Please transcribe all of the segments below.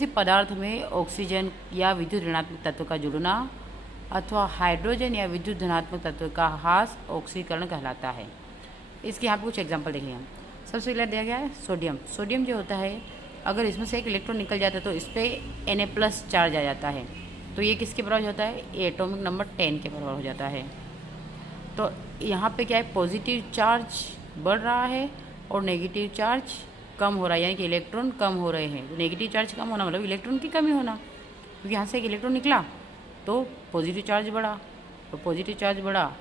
किसी पदार्थ में ऑक्सीजन या विद्युत ऋणात्मक तत्व का जुड़ना अथवा हाइड्रोजन या विद्युत धनात्मक तत्व का ह्रास ऑक्सीकरण कहलाता है। इसके यहाँ पे कुछ एग्जांपल देखेंगे हम। सबसे पहले दिया गया है सोडियम। सोडियम जो होता है, अगर इसमें से एक इलेक्ट्रॉन निकल जाता है तो इस पर Na+ चार्ज आ जाता है, तो ये किसके बराबर होता है? ये एटॉमिक नंबर 10 के बराबर हो जाता है। तो यहाँ पे क्या है, पॉजिटिव चार्ज बढ़ रहा है और नेगेटिव चार्ज कम हो रहा है, यानी कि इलेक्ट्रॉन कम हो रहे हैं। नेगेटिव चार्ज कम होना मतलब इलेक्ट्रॉन की कमी होना, क्योंकि यहाँ से एक इलेक्ट्रॉन निकला तो पॉजिटिव चार्ज बढ़ा, तो पॉजिटिव चार्ज बढ़ा,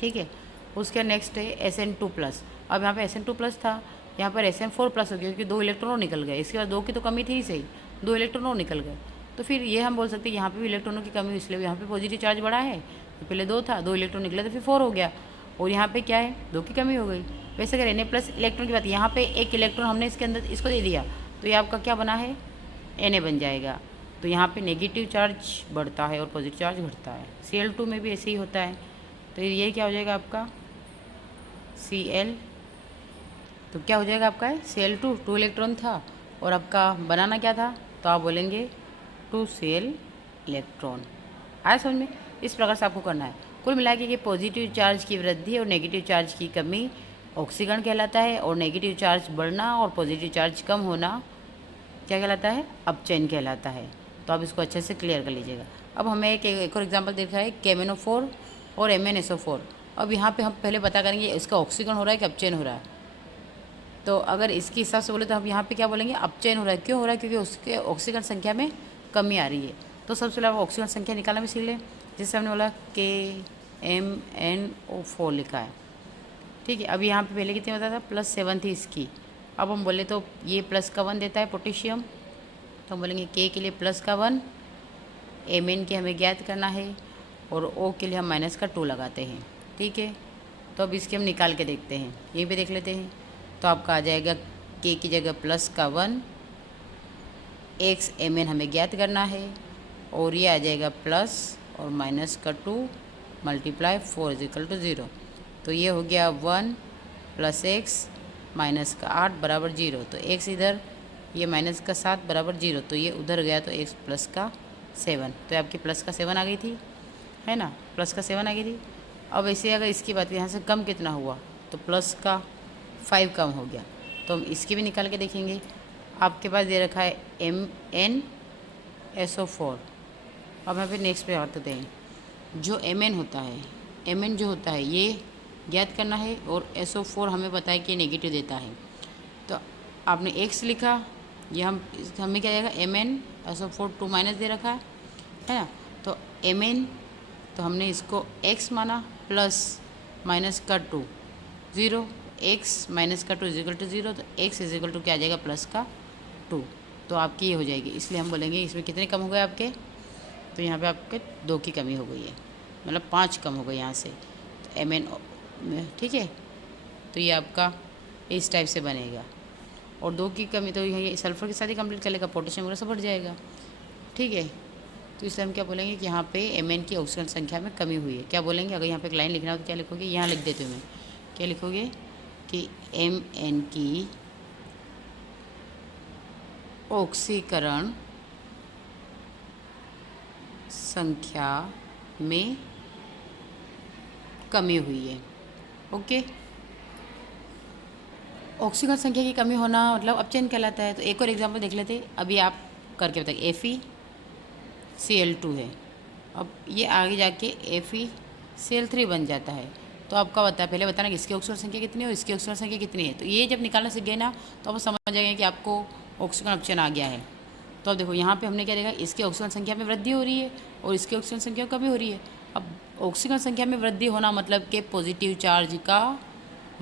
ठीक है। उसके नेक्स्ट है Sn2+। अब यहाँ पे Sn2+ था, यहाँ पर Sn4+ हो गया, क्योंकि 2 इलेक्ट्रॉन और निकल गए। इसके बाद 2 की तो कमी थी ही सही, 2 इलेक्ट्रॉन और निकल गए, तो फिर ये हम बोल सकते हैं यहाँ पे भी इलेक्ट्रॉनों की कमी हुई, इसलिए यहाँ पे पॉजिटिव चार्ज बढ़ा है। तो पहले 2 था, 2 इलेक्ट्रॉन निकले तो फिर 4 हो गया, और यहाँ पे क्या है, 2 की कमी हो गई। वैसे अगर Na+ इलेक्ट्रॉन की बात, यहाँ पे एक इलेक्ट्रॉन हमने इसके अंदर इसको दे दिया, तो ये आपका क्या बना है, Na बन जाएगा। तो यहाँ पे नेगेटिव चार्ज बढ़ता है और पॉजिटिव चार्ज घटता है। Cl2 में भी ऐसे ही होता है, तो ये क्या हो जाएगा आपका Cl, तो क्या हो जाएगा आपका Cl2, 2 इलेक्ट्रॉन था और आपका बनाना क्या था, तो आप बोलेंगे 2Cl इलेक्ट्रॉन। आया समझ में? इस प्रकार से आपको करना है। कुल मिला के पॉजिटिव चार्ज की वृद्धि और नेगेटिव चार्ज की कमी ऑक्सीकरण कहलाता है, और नेगेटिव चार्ज बढ़ना और पॉजिटिव चार्ज कम होना क्या कहलाता है, अपचयन कहलाता है। तो आप इसको अच्छे से क्लियर कर लीजिएगा। अब हमें एक और एग्जांपल देखा है, KMnO4 और MnSO4। अब यहाँ पे हम पहले पता करेंगे इसका ऑक्सीकरण हो रहा है कि अपचयन हो रहा है। तो अगर इसके हिसाब से बोले तो हम यहाँ पे क्या बोलेंगे, अपचयन हो रहा है। क्यों हो रहा है? क्योंकि उसके ऑक्सीकरण संख्या में कमी आ रही है। तो सबसे पहले ऑक्सीकरण संख्या निकालना भी सीख लें। जैसे हमने बोला KMnO4 लिखा है, ठीक है। अब यहाँ पे पहले कितनी बताया था, +7 थी इसकी। अब हम बोले तो ये +1 देता है पोटेशियम, तो हम बोलेंगे K के लिए +1, Mn के हमें ज्ञात करना है, और O के लिए हम -2 लगाते हैं, ठीक है। तो अब इसके हम निकाल के देखते हैं, यहीं पे देख लेते हैं। तो आपका आ जाएगा K की जगह +1, X Mn हमें ज्ञात करना है, और ये आ जाएगा प्लस और -2 × 4 = 0। तो ये हो गया 1 + x -8 = 0। तो x इधर, ये -7 = 0, तो ये उधर गया, तो x +7। तो आपकी +7 आ गई थी, है ना, +7 आ गई थी। अब ऐसे अगर इसकी बात करें, यहाँ से कम कितना हुआ, तो +5 कम हो गया। तो हम इसकी भी निकाल के देखेंगे। आपके पास दे रखा है MnSO4। अब यहाँ पे नेक्स्ट पे आते हैं, जो Mn होता है, Mn जो होता है ये ज्ञात करना है, और SO4 हमें पता है कि नेगेटिव देता है। तो आपने x लिखा, ये हमें क्या जाएगा, MnSO4 2- दे रखा है ना। तो Mn, तो हमने इसको x माना, प्लस -2 0, x -2 = 0, तो x = क्या आ जाएगा, +2। तो आपकी ये हो जाएगी। इसलिए हम बोलेंगे इसमें कितने कम हो गए आपके, तो यहाँ पे आपके 2 की कमी हो गई है, मतलब 5 कम हो गई यहाँ से। तो Mn, ठीक है। तो ये आपका इस टाइप से बनेगा, और 2 की कमी तो ये सल्फर के साथ ही कंप्लीट कर लेगा, पोटेशियम वगैरह सब बढ़ जाएगा, ठीक है। तो इसलिए हम क्या बोलेंगे कि यहाँ पे Mn की ऑक्सीजन संख्या में कमी हुई है। क्या बोलेंगे, अगर यहाँ पे एक लाइन लिखना हो तो क्या लिखोगे, यहाँ लिख देते हो मैं, क्या लिखोगे कि Mn की ऑक्सीकरण संख्या में कमी हुई है। ओके, ऑक्सीजन संख्या की कमी होना मतलब अपचयन कहलाता है। तो एक और एग्जांपल देख लेते हैं, अभी आप करके बताइए। FeCl2 है, अब ये आगे जाके FeCl3 बन जाता है। तो आपका बता, पहले बताना कि इसकी ऑक्सीजन संख्या कितनी है और इसकी ऑक्सीजन संख्या कितनी है। तो ये जब निकालना सीख गए ना, तो आप समझ जाएंगे कि आपको ऑक्सीजन अपचयन आ गया है। तो अब देखो यहाँ पे हमने क्या देखा, इसकी ऑक्सीजन संख्या में वृद्धि हो रही है और इसकी ऑक्सीजन संख्या कमी हो रही है। अब ऑक्सीजन संख्या में वृद्धि होना मतलब कि पॉजिटिव चार्ज का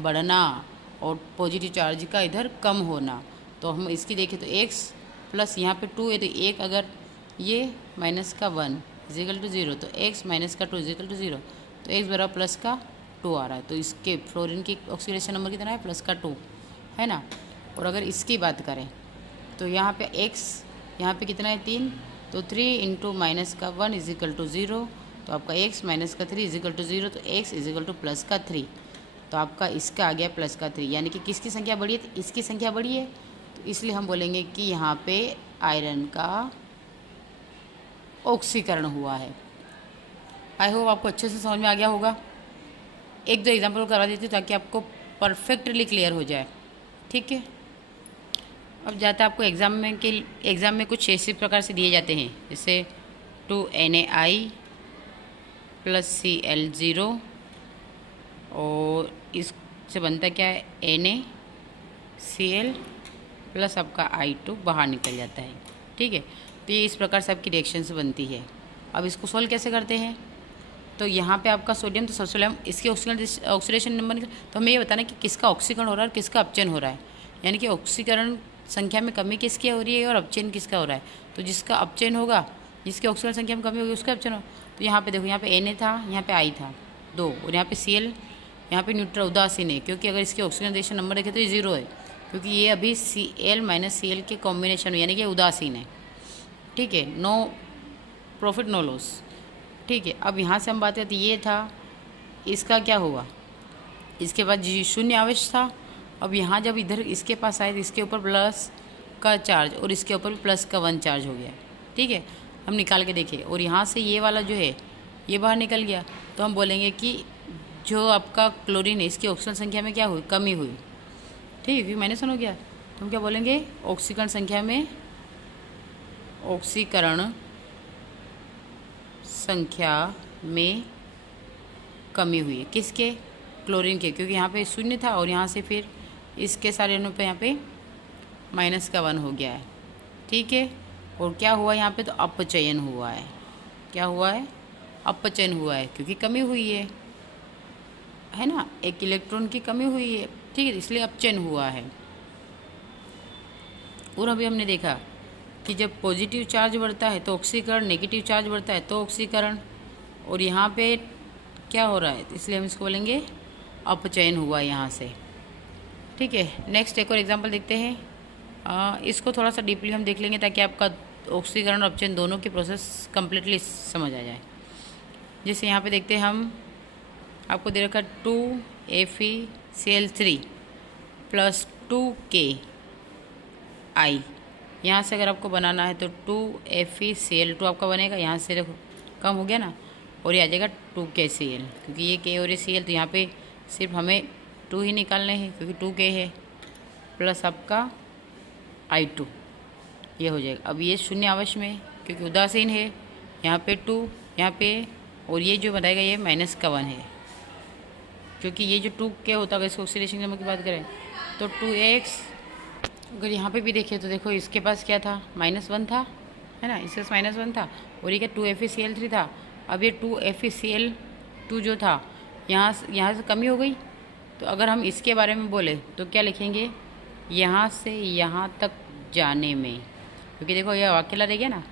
बढ़ना और पॉजिटिव चार्ज का इधर कम होना। तो हम इसकी देखें तो x प्लस यहाँ पे 2 है, तो 1 अगर ये -1 = 0, तो x -2 = 0, तो x बराबर +2 आ रहा है। तो इसके फ्लोरीन की ऑक्सीडेशन नंबर कितना है, +2 है ना। और अगर इसकी बात करें तो यहाँ पे x, यहाँ पे कितना है 3, तो 3 × -1 = 0, तो आपका x -3 = 0, तो x = +3। तो आपका इसका आ गया +3, यानी कि किसकी संख्या बढ़ी है, तो इसकी संख्या बढ़ी है। तो इसलिए हम बोलेंगे कि यहाँ पे आयरन का ऑक्सीकरण हुआ है। आई होप आपको अच्छे से समझ में आ गया होगा। एक दो एग्जाम्पल करवा देती हूँ ताकि आपको परफेक्टली क्लियर हो जाए। ठीक है, अब जाता है आपको एग्ज़ाम में कुछ इसी प्रकार से दिए जाते हैं, जैसे 2NaI + Cl0 और इससे बनता क्या है NaCl प्लस आपका I2 बाहर निकल जाता है। ठीक है, तो ये इस प्रकार से आपकी रिएक्शन से बनती है। अब इसको सोल्व कैसे करते हैं, तो यहाँ पे आपका सोडियम, तो सबसे पहले हम इसके ऑक्सीडेशन नंबर, तो हमें ये बताना कि किसका ऑक्सीकरण हो रहा है और किसका अपचयन हो रहा है, यानी कि ऑक्सीकरण संख्या में कमी किसकी हो रही है और अपचयन किसका हो रहा है। तो जिसका अपचयन होगा, जिसकी ऑक्सीकरण संख्या में कमी होगी उसका अपचयन होगा। तो यहाँ पे देखो, यहाँ पे Na था, यहाँ पे I था 2 और यहाँ पे Cl, यहाँ पे न्यूट्रल उदासीन है, क्योंकि अगर इसके ऑक्सीडेशन नंबर देखें तो ये 0 है, क्योंकि ये अभी Cl - Cl के कॉम्बिनेशन में, यानी कि उदासीन है। ठीक है, नो प्रॉफिट नो लॉस। ठीक है, अब यहाँ से हम बात करते, ये था, इसका क्या हुआ, इसके बाद जी 0 आवेश था। अब यहाँ जब इधर इसके पास आए तो इसके ऊपर प्लस का चार्ज और इसके ऊपर भी प्लस का 1 चार्ज हो गया। ठीक है, हम निकाल के देखें और यहाँ से ये वाला जो है ये बाहर निकल गया, तो हम बोलेंगे कि जो आपका क्लोरीन है इसकी ऑक्सीजन संख्या में क्या हुई, कमी हुई। ठीक है, क्योंकि माइनस हो गया, तो हम क्या बोलेंगे, ऑक्सीकरण संख्या में, ऑक्सीकरण संख्या में कमी हुई है। किसके, क्लोरीन के, क्योंकि यहाँ पे 0 था और यहाँ से फिर इसके सारे अणु पे यहाँ पे -1 हो गया है। ठीक है, और क्या हुआ यहाँ पे, तो अपचयन हुआ है। क्या हुआ है, अपचयन हुआ है, क्योंकि कमी हुई है ना, एक इलेक्ट्रॉन की कमी हुई है। ठीक है, इसलिए अपचयन हुआ है। और अभी हमने देखा कि जब पॉजिटिव चार्ज बढ़ता है तो ऑक्सीकरण, नेगेटिव चार्ज बढ़ता है तो ऑक्सीकरण, और यहाँ पे क्या हो रहा है, इसलिए हम इसको बोलेंगे अपचयन हुआ यहाँ से। ठीक है, नेक्स्ट एक और एग्जांपल देखते हैं। इसको थोड़ा सा डीपली हम देख लेंगे ताकि आपका ऑक्सीकरण और अपचयन दोनों की प्रोसेस कम्प्लीटली समझ आ जाए। जैसे यहाँ पे देखते हैं हम, आपको दे रखा 2FeCl3 + 2KI। यहाँ से अगर आपको बनाना है तो 2FeCl2 आपका बनेगा, यहाँ से देखो कम हो गया ना, और ये आ जाएगा 2KCl, क्योंकि ये K और ये Cl, तो यहाँ पे सिर्फ हमें 2 ही निकालने हैं क्योंकि 2K है, प्लस आपका I2, ये हो जाएगा। अब ये 0 आवेश में क्योंकि उदासीन है, यहाँ पे 2, यहाँ पे, और ये जो बनाएगा ये -1 है, क्योंकि ये जो 2K होता है, अगर इसको ऑक्सीडेशन नंबर की बात करें तो 2X, अगर यहाँ पे भी देखें तो देखो इसके पास क्या था, -1 था, है ना, इसके पास -1 था, और ये क्या 2FeCl3 था। अब ये 2FeCl2 जो था, यहाँ से कमी हो गई, तो अगर हम इसके बारे में बोले तो क्या लिखेंगे, यहाँ से यहाँ तक जाने में, क्योंकि देखो यह अकेला रह गया ना,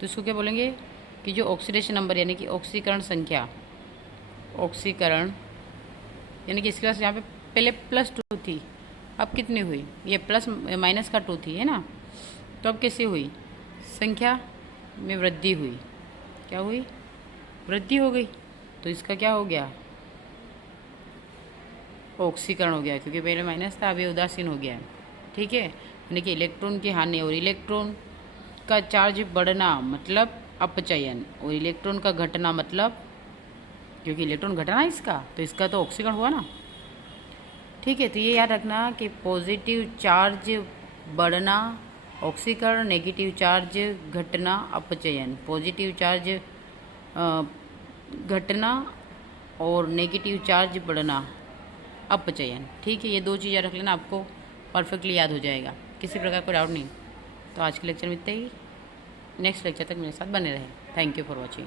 तो इसको क्या बोलेंगे कि जो ऑक्सीडेशन नंबर, यानी कि ऑक्सीकरण संख्या, ऑक्सीकरण, यानी कि इसके पास यहाँ पे पहले +2 थी, अब कितनी हुई, ये -2 थी, है ना, तो अब कैसे हुई, संख्या में वृद्धि हुई। क्या हुई, वृद्धि हो गई, तो इसका क्या हो गया, ऑक्सीकरण हो गया, क्योंकि पहले माइनस था, अभी उदासीन हो गया है। ठीक है, यानी कि इलेक्ट्रॉन की हानि, और इलेक्ट्रॉन का चार्ज बढ़ना मतलब अपचयन, और इलेक्ट्रॉन का घटना मतलब, क्योंकि इलेक्ट्रॉन घटना है इसका, तो इसका तो ऑक्सीकरण हुआ ना। ठीक है, तो ये याद रखना कि पॉजिटिव चार्ज बढ़ना ऑक्सीकरण, नेगेटिव चार्ज घटना अपचयन, पॉजिटिव चार्ज घटना और नेगेटिव चार्ज बढ़ना अपचयन। ठीक है, ये 2 चीज़ें रख लेना, आपको परफेक्टली याद हो जाएगा, किसी प्रकार का डाउट नहीं। तो आज के लेक्चर में इतना ही, नेक्स्ट लेक्चर तक मेरे साथ बने रहे। Thank you for watching.